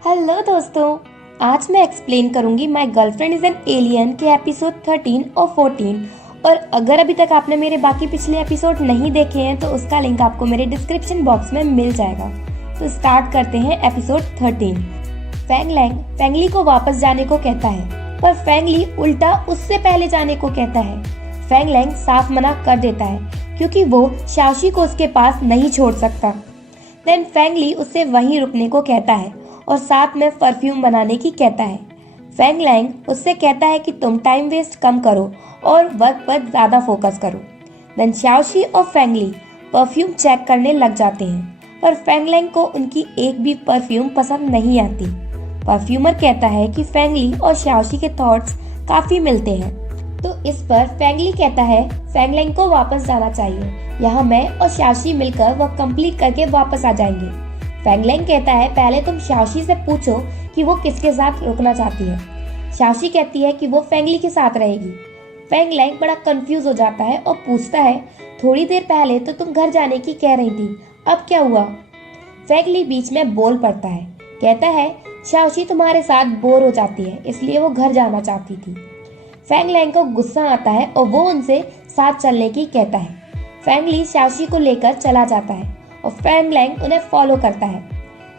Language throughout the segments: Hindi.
हेलो दोस्तों, आज मैं एक्सप्लेन करूंगी my girlfriend is an alien के एपिसोड 13 और 14। और अगर अभी तक आपने मेरे बाकी पिछले एपिसोड नहीं देखे हैं तो उसका लिंक आपको मेरे डिस्क्रिप्शन बॉक्स में मिल जाएगा। तो स्टार्ट करते हैं एपिसोड 13। फैंग लैंग फेंगली को वापस जाने को कहता है, पर फेंगली उल्टा उससे पहले जाने को कहता है। फैंग लैंग साफ मना कर देता है क्योंकि वो शाओशी को उसके पास नहीं छोड़ सकता। देन फेंगली उससे वहीं रुकने को कहता है और साथ में परफ्यूम बनाने की कहता है। फैंग लैंग उससे कहता है कि तुम टाइम वेस्ट कम करो और वर्क पर ज्यादा फोकस करो। देन शाओशी और फेंगली परफ्यूम चेक करने लग जाते हैं, पर फैंग लैंग को उनकी एक भी परफ्यूम पसंद नहीं आती। परफ्यूमर कहता है कि फेंगली और शाओशी के थॉट्स काफी मिलते हैं, तो इस पर फेंगली कहता है फैंग लैंग को वापस जाना चाहिए। यहाँ मैं और शाओशी मिलकर वह कंप्लीट करके वापस आ जाएंगे। फैंग लैंग कहता है पहले तुम शाओशी से पूछो कि वो किसके साथ रुकना चाहती है। शाओशी कहती है कि वो फेंगली के साथ रहेगी। फैंग लैंग बड़ा कंफ्यूज हो जाता है और पूछता है थोड़ी देर पहले तो तुम घर जाने की कह रही थी, अब क्या हुआ? फेंगली बीच में बोल पड़ता है, कहता है शाओशी तुम्हारे साथ बोर हो जाती है इसलिए वो घर जाना चाहती थी। फैंग लैंग को गुस्सा आता है और वो उनसे साथ चलने की कहता है। फेंगली शाओशी को लेकर चला जाता है और फैंग लैंग उन्हें फॉलो करता है।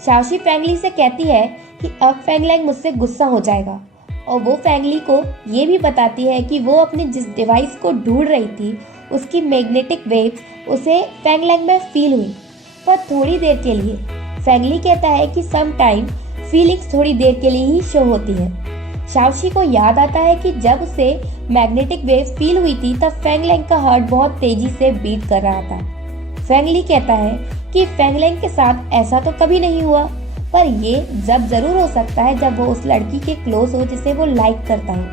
शाओशी फेंगली से कहती है कि अब फैंग लैंग मुझसे गुस्सा हो जाएगा और वो फेंगली को ये भी बताती है कि वो अपने जिस डिवाइस को ढूंढ रही थी उसकी मैग्नेटिक वेव उसे फैंग लैंग में फील हुई, पर थोड़ी देर के लिए। फेंगली कहता है कि सम टाइम फीलिंग्स थोड़ी देर के लिए ही शो होती है। शाओशी को याद आता है कि जब उसे मैग्नेटिक वेव फील हुई थी तब फैंग लैंग का हार्ट बहुत तेजी से बीट कर रहा था। फेंगली कहता है कि फैंग लैंग के साथ ऐसा तो कभी नहीं हुआ, पर ये जब जरूर हो सकता है जब वो उस लड़की के क्लोज हो जिसे वो लाइक करता हो।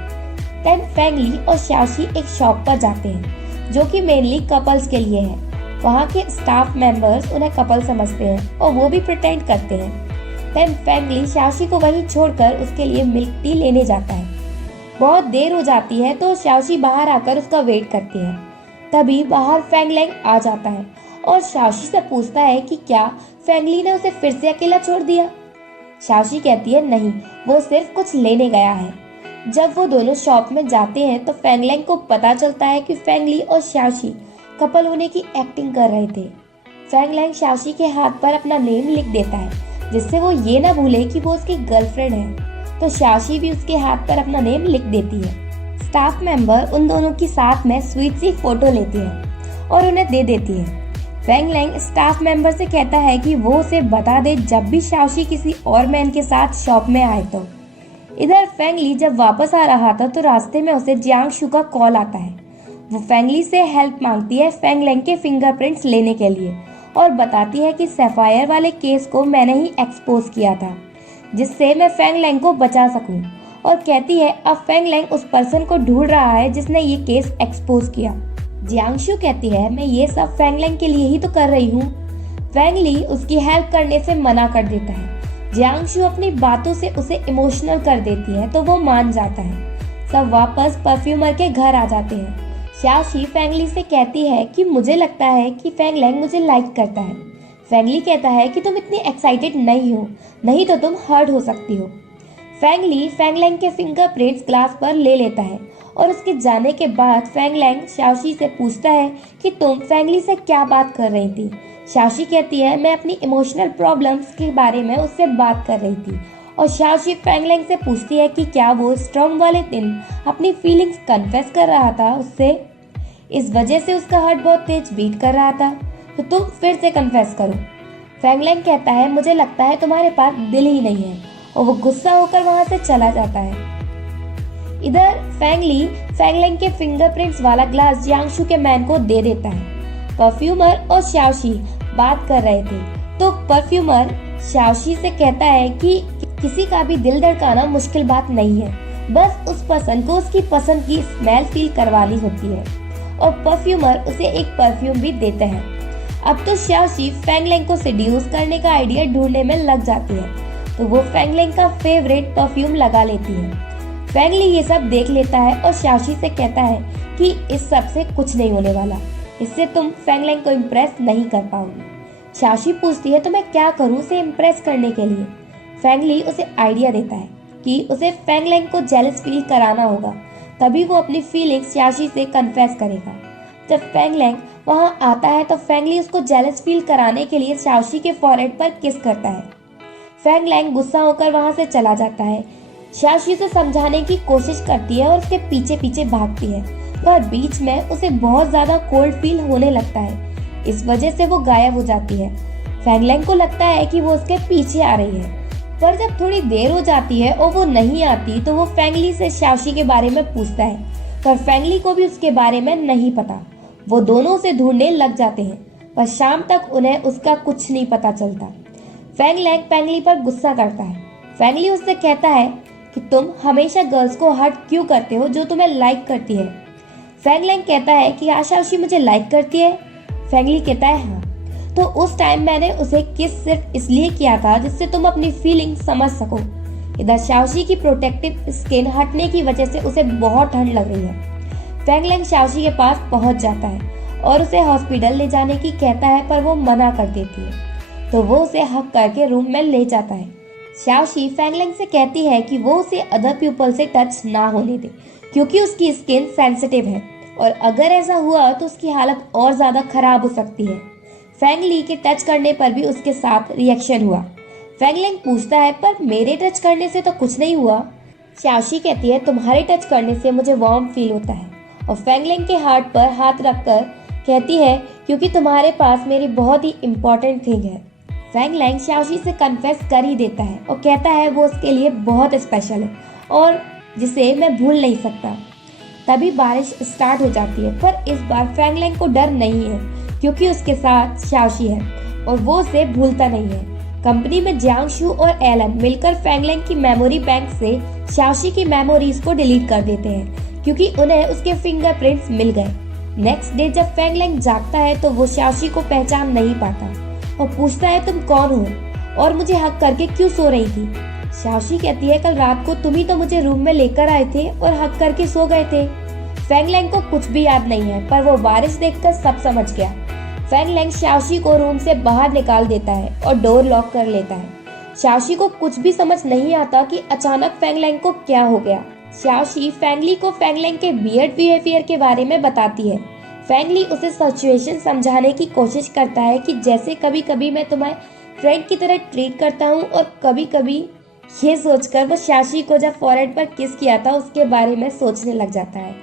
देन फेंगली और शाओशी एक शॉप पर जाते हैं जो कि मेनली कपल्स के लिए है। वहाँ के स्टाफ मेंबर्स उन्हें कपल समझते हैं और वो भी प्रिटेंड करते हैं। देन फेंगली शाओशी को वहीं छोड़कर उसके लिए मिल्क टी लेने जाता है। बहुत देर हो जाती है तो शाओशी बाहर आकर उसका वेट करती है। तभी बाहर फैंग लैंग आ जाता है और शाओशी से पूछता है कि क्या फेंगली ने उसे फिर से अकेला छोड़ दिया। शाओशी कहती है नहीं, वो सिर्फ कुछ लेने गया है। जब वो दोनों शॉप में जाते हैं तो फैंग लैंग को पता चलता है कि फेंगली और शाओशी कपल होने की एक्टिंग कर रहे थे। फैंग लैंग शाओशी के हाथ पर अपना नेम लिख देता है जिससे वो ये ना भूले कि वो उसकी गर्लफ्रेंड है, तो शाओशी भी उसके हाथ पर अपना नेम लिख देती है। स्टाफ मेंबर उन दोनों की साथ में स्वीट सी फोटो लेती है और उन्हें दे देती है। फैंग लैंग स्टाफ मेंबर से कहता है कि वो उसे बता दे जब भी शाओशी किसी और मैन के साथ शॉप में आए तो। इधर फेंगली जब वापस आ रहा था तो रास्ते में उसे जियांगशु का कॉल आता है। वो फेंगली से हेल्प मांगती है फैंग लैंग के फिंगरप्रिंट्स लेने के लिए और बताती है कि सैफायर वाले केस को मैंने ही एक्सपोज किया था जिससे मैं फैंग लैंग को बचा सकूं, और कहती है अब फैंग लैंग उस पर्सन को ढूंढ रहा है जिसने ये केस एक्सपोज किया। जियांगशु कहती है मैं ये सब फैंग लैंग के लिए ही तो कर रही हूँ। फेंगली उसकी हेल्प करने से मना कर देता है। जियांगशु अपनी बातों से उसे इमोशनल कर देती है तो वो मान जाता है। सब वापस परफ्यूमर के घर आ जाते हैं। शाओशी फेंगली से कहती है कि मुझे लगता है कि फैंग लैंग मुझे लाइक करता है। फेंगली कहता है कि तुम इतनी एक्साइटेड नहीं हो, नहीं तो तुम हर्ट हो सकती हो। फेंगली फैंग लैंग के फिंगरप्रिंट्स ग्लास पर ले लेता है और उसके जाने के बाद फैंग लैंग शाओशी से पूछता है कि तुम फेंगली से क्या बात कर रही थी। शाओशी कहती है मैं अपनी इमोशनल प्रॉब्लम्स के बारे में उससे बात कर रही थी, और शाओशी फैंग लैंग से पूछती है कि क्या वो स्टॉर्म वाले दिन अपनी फीलिंग्स कन्फेस कर रहा था उससे, इस वजह से उसका हार्ट बहुत तेज बीट कर रहा था, तो तुम फिर से कन्फेस करो। फैंग लैंग कहता है मुझे लगता है तुम्हारे पास दिल ही नहीं है, और वो गुस्सा होकर वहां से चला जाता है। इधर फेंगली फैंग लैंग के फिंगरप्रिंट्स वाला ग्लास जियांगशु के मैन को दे देता है। परफ्यूमर और शाओशी बात कर रहे थे तो परफ्यूमर शाओशी से कहता है कि किसी का भी दिल धड़काना मुश्किल बात नहीं है, बस उस पर्सन को उसकी पसंद की स्मेल फील करवानी होती है, और परफ्यूमर उसे एक परफ्यूम भी देते हैं। अब तो शाओशी फैंग लैंग को सेड्यूस करने का आइडिया ढूंढने में लग जाती है, तो वो फैंग लैंग का फेवरेट परफ्यूम लगा लेती है। फेंगली ये सब देख लेता है और शाओशी से कहता है कि इस सब से कुछ नहीं होने वाला, इससे तुम फैंग लैंग को इम्प्रेस नहीं कर पाओगी। शाओशी पूछती है तो मैं क्या करूं उसे इम्प्रेस करने के लिए। फेंगली उसे आइडिया देता है कि उसे फेंगलेंग को जेलस फील कराना होगा, तभी वो अपनी फीलिंग्स शाओशी से कन्फेस करेगा। जब फेंगलेंग वहां आता है तो फेंगली उसको जेलस फील कराने के लिए शाओशी के फॉरहेड पर किस करता है। फेंगलेंग गुस्सा होकर वहां से चला जाता है। शाओशी उसे समझाने की कोशिश करती है और उसके पीछे पीछे भागती है, पर बीच में उसे बहुत ज्यादा कोल्ड फील होने लगता है। इस वजह से वो गायब हो जाती है। फेंगलेंग को लगता है कि वो उसके पीछे आ रही है, पर जब थोड़ी देर हो जाती है और वो नहीं आती तो वो फेंगली से शाओशी के बारे में पूछता है, पर फेंगली को भी उसके बारे में नहीं पता। वो दोनों उसे ढूंढने लग जाते हैं, पर शाम तक उन्हें उसका कुछ नहीं पता चलता। फेंगलेंग फेंगली पर गुस्सा करता है। फेंगली उससे कहता है कि तुम हमेशा गर्ल्स को हर्ट क्यों करते हो जो तुम्हें लाइक करती है। फेंगलेंग कहता है कि शाओशी मुझे लाइक करती है। फेंगली कहता है हाँ, तो उस टाइम मैंने उसे किस सिर्फ इसलिए किया था जिससे तुम अपनी फीलिंग समझ सको। इधर शाओशी की प्रोटेक्टिव स्किन हटने की वजह से उसे बहुत ठंड लग रही है। फेंगलेंग शाओशी के पास पहुंच जाता है और उसे हॉस्पिटल ले जाने की कहता है, पर वो मना कर देती है, तो वो उसे हक करके रूम में ले जाता है। शाओशी फेंगलेंग से कहती है कि वो उसे अदर पीपल से टच ना होने दे, क्योंकि उसकी स्किन सेंसिटिव है और अगर ऐसा हुआ तो उसकी हालत और ज्यादा खराब हो सकती है। फेंगली के टच करने पर भी उसके साथ रिएक्शन हुआ। फेंगलेंग पूछता है, पर मेरे टच करने से तो कुछ नहीं हुआ। शाओशी कहती है तुम्हारे टच करने से मुझे वार्म फील होता है, और फेंगलेंग के हार्ट पर हाथ रखकर कहती है क्योंकि तुम्हारे पास मेरी बहुत ही इम्पोर्टेंट थिंग है। फेंगलेंग शाओशी से कन्फेस कर ही देता है और कहता है वो उसके लिए बहुत स्पेशल है और जिसे मैं भूल नहीं सकता। तभी बारिश स्टार्ट हो जाती है, पर इस बार फेंगलेंग को डर नहीं है क्योंकि उसके साथ शाओशी है और वो उसे भूलता नहीं है। कंपनी में जियांगशु और एलन मिलकर फेंगलेंग की मेमोरी बैंक से शाओशी की मेमोरीज को डिलीट कर देते हैं क्योंकि उन्हें उसके फिंगरप्रिंट्स मिल गए। नेक्स्ट डे जब फेंगलेंग जागता है तो वो शाओशी को पहचान नहीं पाता और पूछता है तुम कौन हो और मुझे हक करके क्यों सो रही थी। शाओशी कहती है कल रात को तुम ही तो मुझे रूम में लेकर आए थे और हक करके सो गए थे। फेंगलेंग को कुछ भी याद नहीं है, पर वो बारिश देखकर सब समझ गया। फेंगलेंग शाओशी को रूम से बाहर निकाल देता है और डोर लॉक कर लेता है। शाओशी को कुछ भी समझ नहीं आता कि अचानक फेंगलेंग को क्या हो गया। शाओशी फेंगली को फेंगलेंग के वियर्ड बिहेवियर के बारे में बताती है। फेंगली उसे सिचुएशन समझाने की कोशिश करता है कि जैसे कभी कभी मैं तुम्हें फ्रेंड की तरह ट्रीट करता हूँ और कभी कभी ये सोचकर वो शाओशी को जब फॉरहेड पर किस किया था उसके बारे में सोचने लग जाता है,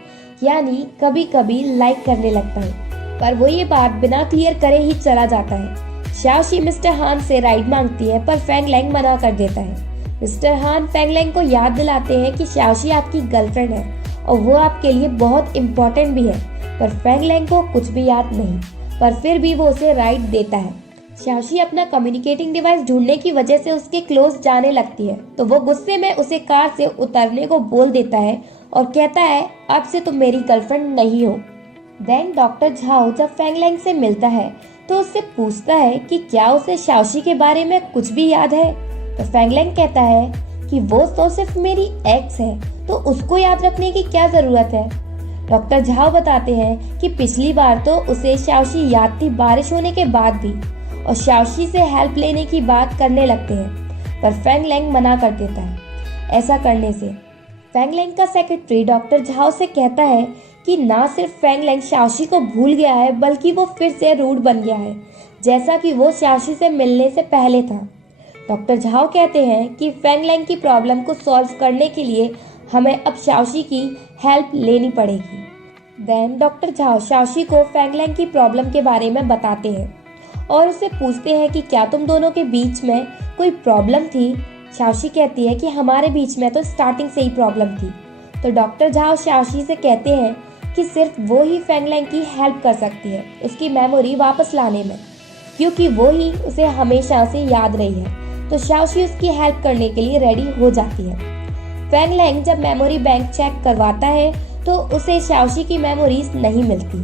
यानी कभी कभी लाइक करने लगता है। पर वो ये बात बिना क्लियर करे ही चला जाता है। शाओशी मिस्टर हान से राइड मांगती है, पर फेंगलेंग मना कर देता है। मिस्टर हान फेंगलेंग को याद दिलाते हैं कि शाओशी आपकी गर्लफ्रेंड है और वो आपके लिए बहुत इम्पोर्टेंट भी है, पर फेंगलेंग को कुछ भी याद नहीं, पर फिर भी वो उसे राइड देता है। शाओशी अपना कम्युनिकेटिंग डिवाइस ढूंढने की वजह से उसके क्लोज जाने लगती है, तो वो गुस्से में उसे कार से उतरने को बोल देता है और कहता है अब से तुम मेरी गर्लफ्रेंड नहीं हो। देन डॉक्टर झाओ जब फेंगलेंग से मिलता है तो उससे पूछता है कि क्या उसे शाओशी के बारे में कुछ भी याद है, तो फेंगलेंग कहता है कि वो तो सिर्फ मेरी एक्स है, तो उसको याद रखने की क्या जरूरत है। डॉक्टर झाओ बताते हैं कि पिछली बार तो उसे शाओशी याद थी बारिश होने के बाद भी, और शाओशी से हेल्प लेने की बात करने लगते हैं, पर फेंगलेंग मना कर देता है ऐसा करने से। फेंगलेंग का सेक्रेटरी डॉक्टर झाओ से कहता है कि ना सिर्फ फेंगलेंग शाओशी को भूल गया है, बल्कि वो फिर से रूड बन गया है, जैसा कि वो शाओशी से मिलने से पहले था। डॉक्टर झाओ कहते हैं कि फेंगलेंग की प्रॉब्लम को सॉल्व करने के लिए हमें अब शाओशी की हेल्प लेनी पड़ेगी। देन डॉक्टर झाओ शाओशी को फेंगलेंग की प्रॉब्लम के बारे में बताते हैं और उससे पूछते हैं कि क्या तुम दोनों के बीच में कोई प्रॉब्लम थी। शाओशी कहती है कि हमारे बीच में तो स्टार्टिंग से ही प्रॉब्लम थी। तो डॉक्टर झाओ शाओशी से कहते हैं कि सिर्फ वो ही फेंगलेंग की हेल्प कर सकती है उसकी मेमोरी वापस लाने में, क्योंकि वो ही उसे हमेशा से याद रही है। तो शाओशी उसकी हेल्प करने के लिए रेडी हो जाती है। फेंगलेंग जब मेमोरी बैंक चेक करवाता है तो उसे शाओशी की मेमोरीज नहीं मिलती।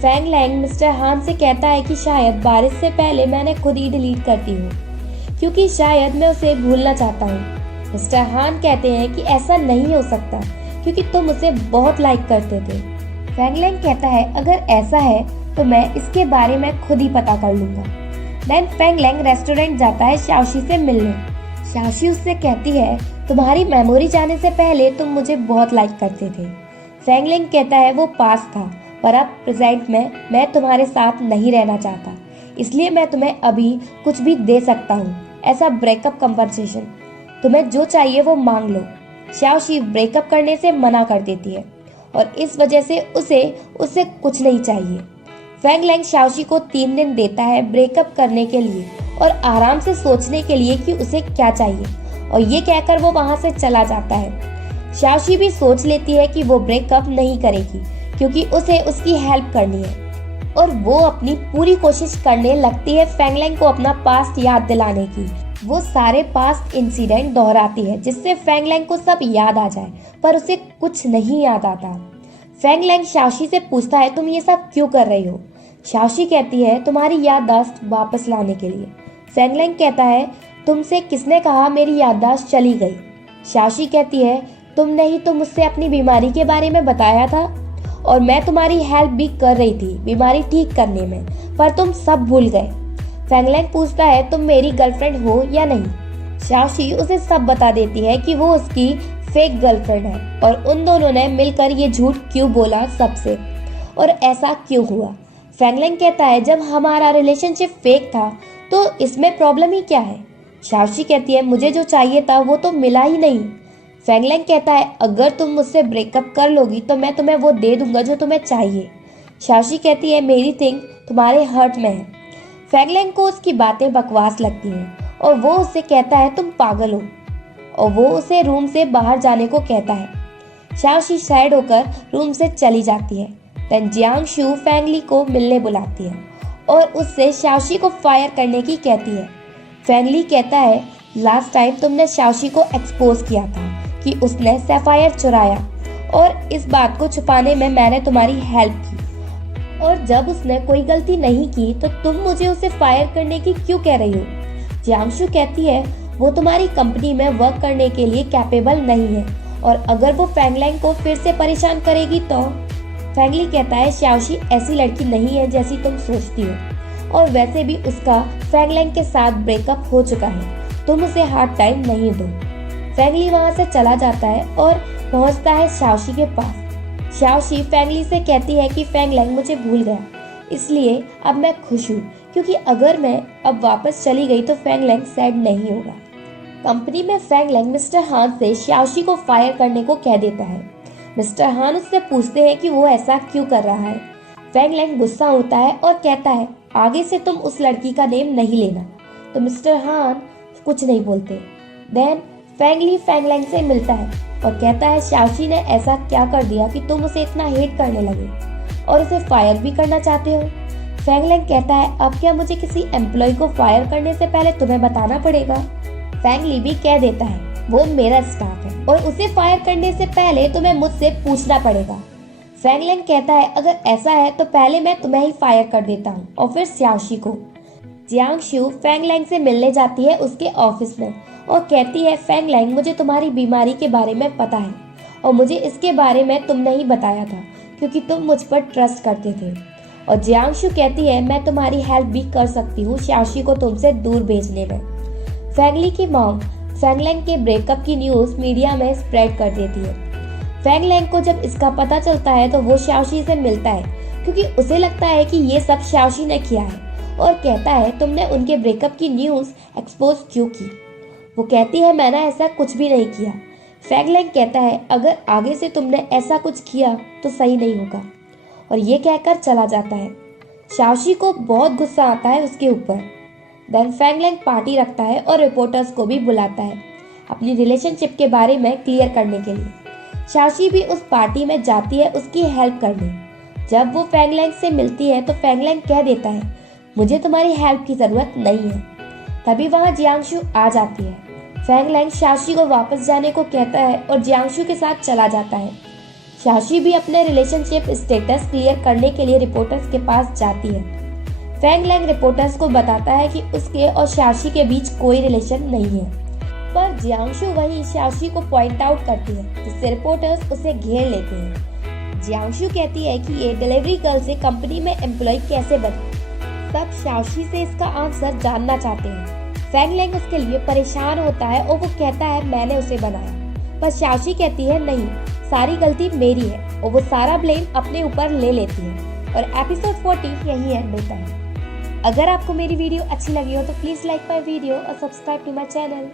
फेंगलेंग मिस्टर हान से कहता है कि शायद बारिश से पहले मैंने खुद ही डिलीट करती हूँ, क्योंकि शायद मैं उसे भूलना चाहता हूँ। मिस्टर हान कहते हैं कि ऐसा नहीं हो सकता क्योंकि तुम उसे बहुत लाइक करते थे। फेंगलेंग कहता है अगर ऐसा है तो मैं इसके बारे में खुद ही पता कर लूंगा। देन फेंगलेंग रेस्टोरेंट जाता है शाओशी से मिलने। शाशी उससे कहती है, तुम्हारी मेमोरी जाने से पहले तुम मुझे बहुत लाइक करते थे। फैंगलिंग कहता है, वो पास था, पर अब प्रेजेंट में मैं तुम्हारे साथ नहीं रहना चाहता, इसलिए मैं तुम्हें अभी कुछ भी दे सकता हूँ, ऐसा ब्रेकअप कंपनसेशन। तुम्हें जो चाहिए वो मांग लो। शाओशी ब्रेकअप करने से मना कर देती है और इस वजह से उसे कुछ नहीं चाहिए। फैंगलैंग शाओशी को 3 दिन देता है ब्रेकअप करने के लिए और आराम से सोचने के लिए कि उसे क्या चाहिए, और ये कहकर वो वहां से चला जाता है। शाओशी भी सोच लेती है कि वो ब्रेकअप नहीं करेगी क्योंकि उसे उसकी हेल्प करनी है, और वो अपनी पूरी कोशिश करने लगती है फैंगलैंग को अपना पास्ट याद दिलाने की। वो सारे पास्ट इंसिडेंट दोहराती है जिससे फैंगलैंग को सब याद आ जाए, पर उसे कुछ नहीं याद आता। फैंगलैंग शाओशी से पूछता है, तुम ये सब क्यों कर रही हो? शाओशी कहती है, तुम्हारी याददाश्त वापस लाने के लिए। फैंगलैंग कहता है, तुमसे किसने कहा मेरी याददाश्त चली गई? शाओशी कहती है, तुमने ही तो मुझसे अपनी बीमारी के बारे में बताया था और मैं तुम्हारी हेल्प भी कर रही थी बीमारी ठीक करने में, पर तुम सब भूल गए। फैंगलैंग पूछता है, तुम मेरी गर्लफ्रेंड हो या नहीं? शाओशी उसे सब बता देती है कि वो उसकी फेक गर्लफ्रेंड है और उन दोनों ने मिलकर ये झूठ क्यों बोला सबसे, और ऐसा क्यों हुआ। फैंगलैंग कहता है, जब हमारा रिलेशनशिप फेक था तो इसमें प्रॉब्लम ही क्या है? शाओशी कहती है, मुझे जो चाहिए था वो तो मिला ही नहीं। फैंगलैंग कहता है, अगर तुम मुझसे ब्रेकअप कर लोगी तो मैं तुम्हें वो दे दूंगा जो तुम्हें चाहिए। शाओशी कहती है, मेरी थिंग तुम्हारे हर्ट में है। फैंगलैंग को उसकी बातें बकवास लगती हैं और वो उससे कहता है, तुम पागल हो, और वो उसे रूम से बाहर जाने को कहता है। शाओशी सैड होकर रूम से चली जाती है। देन जियांगशु फैंगली को मिलने बुलाती है और उससे शाओशी को फायर करने की कहती है। फैंगली कहता है, लास्ट टाइम तुमने शाओशी को एक्सपोज किया था कि उसने सैफायर चुराया, और इस बात को छुपाने में मैंने तुम्हारी हेल्प की, और जब उसने कोई गलती नहीं की तो तुम मुझे उसे फायर करने की क्यों कह रही हो? जियांगशु कहती है, वो तुम्हारी कंपनी में वर्क करने के लिए कैपेबल नहीं है, और अगर वो फैंगलैंग को फिर से परेशान करेगी तो। फैंगली कहता है, शाओशी ऐसी लड़की नहीं है जैसी तुम सोचती हो, और वैसे भी उसका फैंगलैंग के साथ ब्रेकअप हो चुका है, तुम उसे हार्ड टाइम नहीं दो। फैंगली वहां से चला जाता है और पहुंचता है शाओशी के पास। शाओशी फैंगली से कहती है कि फैंगलैंग मुझे भूल गया, इसलिए अब मैं खुश हूँ, क्योंकि अगर मैं अब वापस चली गई तो फैंगलैंग सैड नहीं होगा। कंपनी में फैंगलैंग मिस्टर हान से शाओशी को फायर करने को कह देता है। मिस्टर हान उससे पूछते हैं कि वो ऐसा क्यों कर रहा है। फैंगलैंग गुस्सा होता है और कहता है, आगे से तुम उस लड़की का नेम नहीं लेना। तो मिस्टर हान कुछ नहीं बोलते। देन फैंगली फैंगलैंग से मिलता है और कहता है, शाओशी ने ऐसा क्या कर दिया कि तुम उसे इतना हेट करने लगे और उसे फायर भी करना चाहते हो? फैंगलैंग कहता है, अब क्या मुझे किसी एम्प्लॉय को फायर करने से पहले तुम्हें बताना पड़ेगा? फैंगली भी कह देता है, वो मेरा स्टाफ है और उसे फायर करने से पहले तुम्हें मुझसे पूछना पड़ेगा। फैंगलैंग कहता है, अगर ऐसा है तो पहले मैं तुम्हें ही फायर कर देता हूँ और फिर शाओशी को। जियांगशु फैंगलैंग से मिलने जाती है उसके ऑफिस में और कहती है, फैंगलैंग मुझे तुम्हारी बीमारी के बारे में पता है और मुझे इसके बारे में तुमने ही बताया था क्योंकि तुम मुझ पर ट्रस्ट करते थे। और जियांगशु कहती है, मैं तुम्हारी हेल्प भी कर सकती हूँ शाओशी को तुमसे दूर भेजने में। फैंगली की मॉम फैंगलैंग के ब्रेकअप की न्यूज मीडिया में स्प्रेड कर देती है। फैंगलैंग को जब इसका पता चलता है तो वो शाओशी से मिलता है क्योंकि उसे लगता है कि ये सब शाओशी ने किया है, और कहता है, तुमने उनके ब्रेकअप की न्यूज एक्सपोज क्यों की? वो कहती है, मैंने ऐसा कुछ भी नहीं किया। फैंगलैंग कहता है, अगर आगे से तुमने ऐसा कुछ किया तो सही नहीं होगा, और ये कहकर चला जाता है। शाओशी को बहुत गुस्सा आता है उसके ऊपर। देन फैंगलैंग पार्टी रखता है और रिपोर्टर्स को भी बुलाता है अपनी रिलेशनशिप के बारे में क्लियर करने के लिए। शाओशी भी उस पार्टी में जाती है उसकी हेल्प करने। जब वो फैंगलैंग से मिलती है तो फैंगलैंग कह देता है, मुझे तुम्हारी हेल्प की जरूरत नहीं है। तभी वहाँ जियांगशु आ जाती है। फैंगलैंग शाओशी को वापस जाने को कहता है और जियांगशु के साथ चला जाता है। शाओशी भी अपने रिलेशनशिप स्टेटस क्लियर करने के लिए रिपोर्टर्स के पास जाती है। फैंगलैंग रिपोर्टर्स को बताता है कि उसके और शाओशी के बीच कोई रिलेशन नहीं है, पर जियांगशु वही शाओशी को पॉइंट आउट करती है जिससे रिपोर्टर्स उसे घेर लेते हैं। जियांगशु कहती है कि ये डिलीवरी गर्ल से कंपनी में एम्प्लॉय कैसे बनी। सब शाओशी से इसका आंसर जानना चाहते हैं। फैंग लैंग उसके लिए परेशान होता है और वो कहता है मैंने उसे बनाया, पर शाओशी कहती है नहीं, सारी गलती मेरी है, और वो सारा ब्लेम अपने ऊपर ले लेती है। और एपिसोड 14 यही एंड होता है। अगर आपको मेरी वीडियो अच्छी लगी हो तो प्लीज लाइक माई वीडियो और सब्सक्राइब टू माई चैनल।